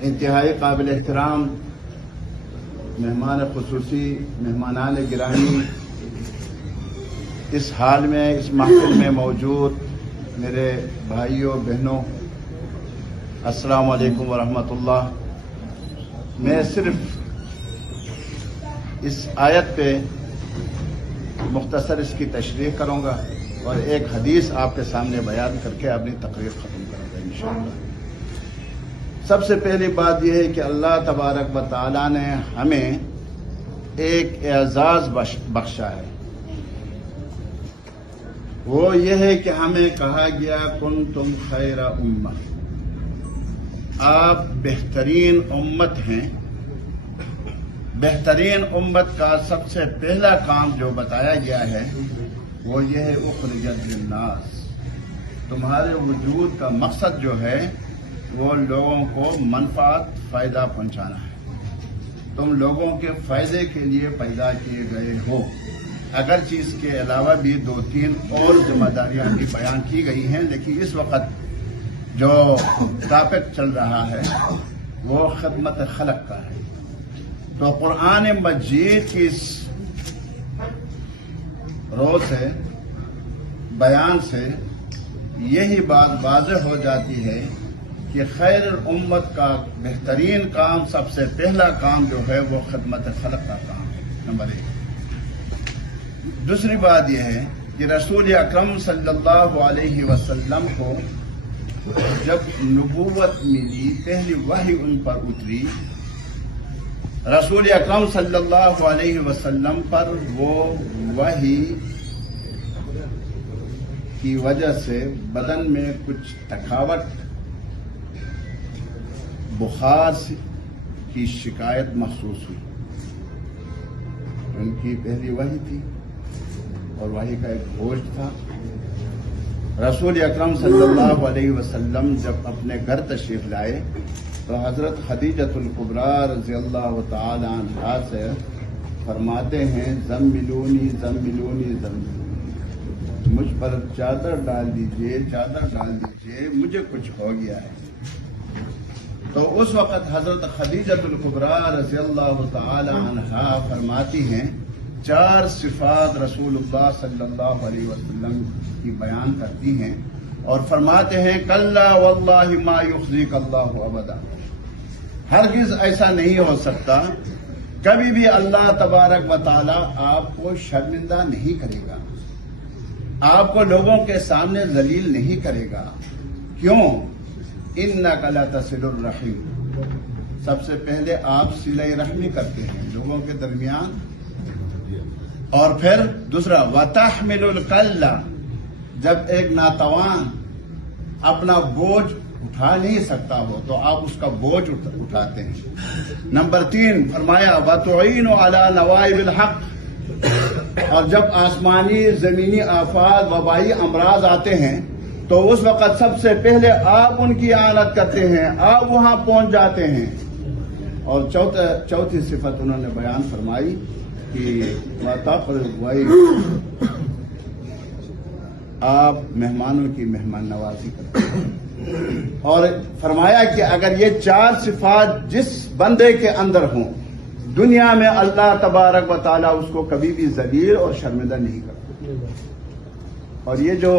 انتہائی قابل احترام مہمان خصوصی، مہمانان گرامی، اس حال میں اس محفل میں موجود میرے بھائیوں بہنوں، السلام علیکم ورحمۃ اللہ۔ میں صرف اس آیت پہ مختصر اس کی تشریح کروں گا اور ایک حدیث آپ کے سامنے بیان کر کے اپنی تقریر ختم کروں گا انشاءاللہ۔ سب سے پہلی بات یہ ہے کہ اللہ تبارک و تعالیٰ نے ہمیں ایک اعزاز بخشا ہے، وہ یہ ہے کہ ہمیں کہا گیا کنتم خیر امہ، آپ بہترین امت ہیں۔ بہترین امت کا سب سے پہلا کام جو بتایا گیا ہے وہ یہ ہے اخرجت للناس، تمہارے وجود کا مقصد جو ہے وہ لوگوں کو منفعت فائدہ پہنچانا ہے، تم لوگوں کے فائدے کے لیے پیدا کیے گئے ہو۔ اگرچہ اس کے علاوہ بھی 2-3 اور ذمہ داریاں بھی بیان کی گئی ہیں، لیکن اس وقت جو ٹاپک چل رہا ہے وہ خدمت خلق کا ہے۔ تو قرآن مجید کی اس رو سے، بیان سے یہی بات واضح ہو جاتی ہے کہ خیر الامت کا بہترین کام، سب سے پہلا کام جو ہے وہ خدمت خلق کا کام ہے، نمبر 1۔ دوسری بات یہ ہے کہ رسول اکرم صلی اللہ علیہ وسلم کو جب نبوت ملی، پہلی وحی ان پر اتری، رسول اکرم صلی اللہ علیہ وسلم پر وہ وحی کی وجہ سے بدن میں کچھ تھکاوٹ، بخار کی شکایت محسوس ہوئی۔ ان کی پہلی وحی تھی اور وحی کا ایک بوجھ تھا۔ رسول اکرم صلی اللہ علیہ وسلم جب اپنے گھر تشریف لائے تو حضرت خدیجۃ الکبریٰ رضی اللہ تعالی عنہا سے فرماتے ہیں زملونی زملونی زملونی، مجھ پر چادر ڈال دیجئے، چادر ڈال دیجئے، مجھے کچھ ہو گیا ہے۔ تو اس وقت حضرت خدیجۃ الکبریٰ رضی اللہ تعالی عنہا فرماتی ہیں 4 صفات رسول اللہ صلی اللہ علیہ وسلم کی بیان کرتی ہیں اور فرماتے ہیں کلا واللہ ما یخزیک اللہ ابدا، ہرگز ایسا نہیں ہو سکتا، کبھی بھی اللہ تبارک و تعالی آپ کو شرمندہ نہیں کرے گا، آپ کو لوگوں کے سامنے ذلیل نہیں کرے گا۔ کیوں؟ انک لتصل الرحیم، سب سے پہلے آپ صلہ رحمی کرتے ہیں لوگوں کے درمیان، اور پھر دوسرا وتحمل الکل، جب ایک ناتوان اپنا بوجھ اٹھا نہیں سکتا ہو تو آپ اس کا بوجھ اٹھاتے ہیں۔ نمبر 3 فرمایا وتعین علی نوائب الحق، اور جب آسمانی زمینی آفات وبائی امراض آتے ہیں تو اس وقت سب سے پہلے آپ ان کی اعانت کرتے ہیں، آپ وہاں پہنچ جاتے ہیں۔ اور چوتھی صفت انہوں نے بیان فرمائی کہ آپ مہمانوں کی مہمان نوازی کرتے ہیں، اور فرمایا کہ اگر یہ 4 صفات جس بندے کے اندر ہوں، دنیا میں اللہ تبارک و تعالیٰ اس کو کبھی بھی ذلیل اور شرمندہ نہیں کرتا۔ اور یہ جو